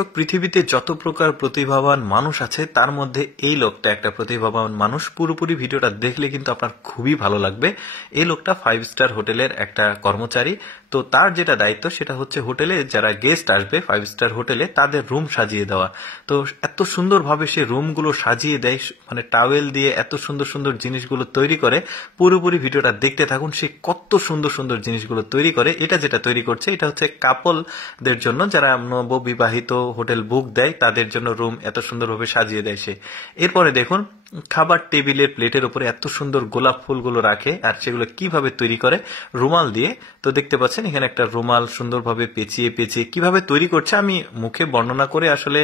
দর্শক, পৃথিবীতে যত প্রকার প্রতিভাবান মানুষ আছে তার মধ্যে এই লোকটা একটা প্রতিভাবান মানুষ। পুরোপুরি ভিডিওটা দেখলে কিন্তু আপনার খুবই ভালো লাগবে। এই লোকটা 5 স্টার হোটেলের একটা কর্মচারী। তো তার যেটা দায়িত্ব সেটা হচ্ছে হোটেলে যারা গেস্ট আসবে 5 স্টার হোটেলে তাদের রুম সাজিয়ে দেওয়া। তো এত সুন্দরভাবে সে রুমগুলো সাজিয়ে দেয়, মানে টাওয়েল দিয়ে এত সুন্দর সুন্দর জিনিসগুলো তৈরি করে। পুরোপুরি ভিডিওটা দেখতে থাকুন, সে কত সুন্দর সুন্দর জিনিসগুলো তৈরি করে। এটা যেটা তৈরি করছে এটা হচ্ছে কাপলদের জন্য, যারা নববিবাহিত হোটেল বুক দেয় তাদের জন্য রুম এত সুন্দরভাবে সাজিয়ে দেয় সে। এরপরে দেখুন খাবার টেবিলের প্লেটের উপরে এত সুন্দর গোলাপ ফুলগুলো রাখে, আর সেগুলো কিভাবে তৈরি করে রুমাল দিয়ে। তো দেখতে পাচ্ছেন এখানে একটা রুমাল সুন্দরভাবে পেঁচিয়ে পেঁচিয়ে কিভাবে তৈরি করছে। আমি মুখে বর্ণনা করে আসলে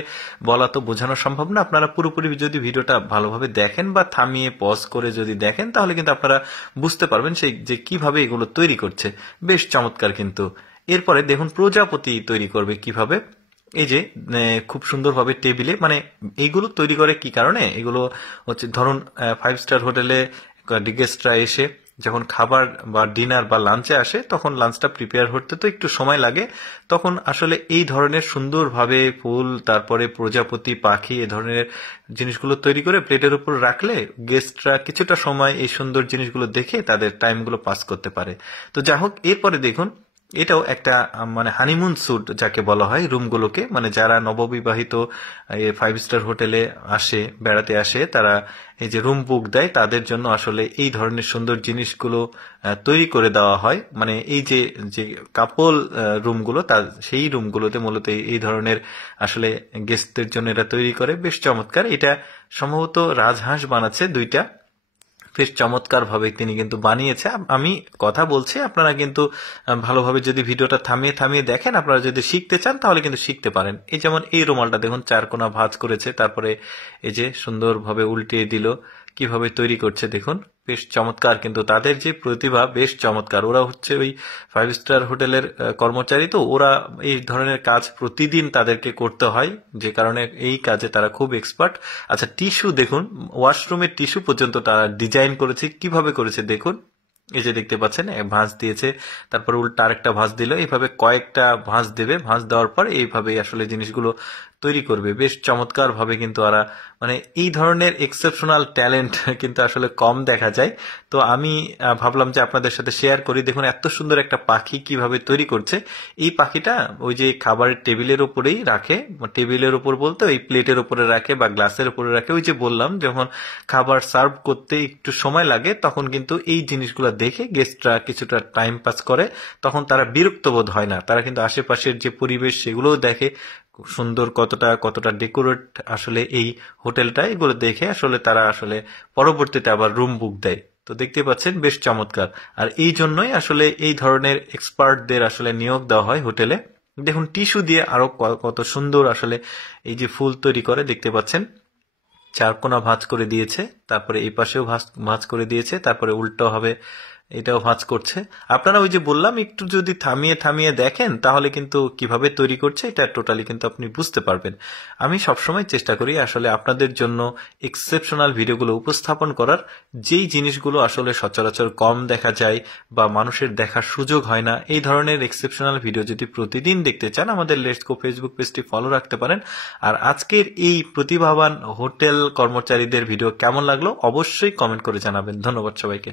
বলা তো বোঝানো সম্ভব না। আপনারা পুরোপুরি যদি ভিডিওটা ভালোভাবে দেখেন বা থামিয়ে পজ করে যদি দেখেন তাহলে কিন্তু আপনারা বুঝতে পারবেন সেই যে কিভাবে এগুলো তৈরি করছে। বেশ চমৎকার কিন্তু। এরপরে দেখুন প্রজাপতি তৈরি করবে কিভাবে। এই যে খুব সুন্দরভাবে টেবিলে, মানে এইগুলো তৈরি করে কি কারণে, এগুলো হচ্ছে ধরুন 5 স্টার হোটেলে গেস্টরা এসে যখন খাবার বা ডিনার বা লাঞ্চে আসে তখন লাঞ্চটা প্রিপেয়ার হতে তো একটু সময় লাগে। তখন আসলে এই ধরনের সুন্দরভাবে ফুল, তারপরে প্রজাপতি, পাখি, এ ধরনের জিনিসগুলো তৈরি করে প্লেটের উপর রাখলে গেস্টরা কিছুটা সময় এই সুন্দর জিনিসগুলো দেখে তাদের টাইমগুলো পাস করতে পারে। তো যাই হোক, এরপরে দেখুন এটাও একটা মানে হানিমুন স্যুট যাকে বলা হয় রুমগুলোকে, মানে যারা নববিবাহিত 5 স্টার হোটেলে আসে, বেড়াতে আসে, তারা এই যে রুম বুক দেয় তাদের জন্য আসলে এই ধরনের সুন্দর জিনিসগুলো তৈরি করে দেওয়া হয়। মানে এই যে যে কাপল রুমগুলো, তার সেই রুমগুলোতে মূলত এই ধরনের আসলে গেস্টদের জন্য এটা তৈরি করে। বেশ চমৎকার। এটা সম্ভবত রাজহাঁস বানাচ্ছে দুইটা, বেশ চমৎকার ভাবে তিনি কিন্তু বানিয়েছে। আমি কথা বলছি, আপনারা কিন্তু ভালোভাবে যদি ভিডিওটা থামিয়ে থামিয়ে দেখেন, আপনারা যদি শিখতে চান তাহলে কিন্তু শিখতে পারেন। এই যেমন এই রুমালটা দেখুন 4 কোনা ভাঁজ করেছে, তারপরে এই যে সুন্দরভাবে উল্টিয়ে দিল, কিভাবে তৈরি করছে দেখুন। বেশ চমৎকার কিন্তু, তাদের যে প্রতিভা বেশ চমৎকার। ওরা হচ্ছে ওই 5 স্টার হোটেলের কর্মচারী, তো ওরা এই ধরনের কাজ প্রতিদিন তাদেরকে করতে হয়, যে কারণে এই কাজে তারা খুব এক্সপার্ট। আচ্ছা, টিস্যু দেখুন, ওয়াশরুমের টিস্যু পর্যন্ত তারা ডিজাইন করেছে, কিভাবে করেছে দেখুন। এই যে দেখতে পাচ্ছেন ভাঁজ দিয়েছে, তারপর উল্টা আরেকটা ভাঁজ দিল, এইভাবে কয়েকটা ভাঁজ দেবে। ভাঁজ দেওয়ার পর এইভাবে আসলে জিনিসগুলো তৈরি করবে। বেশ চমৎকার ভাবে কিন্তু ওরা, মানে এই ধরনের এক্সেপশনাল ট্যালেন্ট কিন্তু আসলে কম দেখা যায়। তো আমি ভাবলাম যে আপনাদের সাথে শেয়ার করি। দেখুন এত সুন্দর একটা পাখি কিভাবে তৈরি করছে। এই পাখিটা ওই যে খাবারের টেবিলের উপরেই রাখে, টেবিলের উপর বলতে ওই প্লেটের উপরে রাখে বা গ্লাসের উপরে রাখে। ওই যে বললাম যখন খাবার সার্ভ করতে একটু সময় লাগে তখন কিন্তু এই জিনিসগুলো দেখে গেস্টরা কিছুটা টাইম পাস করে, তখন তারা বিরক্ত বোধ হয় না। তারা কিন্তু আশেপাশের যে পরিবেশ সেগুলোও দেখে, সুন্দর কতটা কতটা ডেকোরেট আসলে এই হোটেলটা, এগুলো দেখে আসলে তারা আসলে পরবর্তীতে আবার রুম বুক দেয়। তো দেখতে পাচ্ছেন বেশ চমৎকার। আর এই জন্যই আসলে এই ধরনের এক্সপার্টদের আসলে নিয়োগ দেওয়া হয় হোটেলে। দেখুন টিস্যু দিয়ে আরো কত সুন্দর আসলে এই যে ফুল তৈরি করে, দেখতে পাচ্ছেন 4 কোনা ভাঁজ করে দিয়েছে, তারপরে এই পাশেও ভাঁজ করে দিয়েছে, তারপরে উল্টো হবে এটাও ভাঁজ করছে। আপনারা ওই যে বললাম একটু যদি থামিয়ে থামিয়ে দেখেন তাহলে কিন্তু কিভাবে তৈরি করছে এটা টোটালি কিন্তু আপনি বুঝতে পারবেন। আমি সবসময় চেষ্টা করি আসলে আপনাদের জন্য এক্সেপশনাল ভিডিওগুলো উপস্থাপন করার, যেই জিনিসগুলো আসলে সচরাচর কম দেখা যায় বা মানুষের দেখার সুযোগ হয় না। এই ধরনের এক্সেপশনাল ভিডিও যদি প্রতিদিন দেখতে চান আমাদের লেটস গো ফেসবুক পেজটি ফলো রাখতে পারেন। আর আজকের এই প্রতিভাবান হোটেল কর্মচারীদের ভিডিও কেমন লাগলো অবশ্যই কমেন্ট করে জানাবেন। ধন্যবাদ সবাইকে।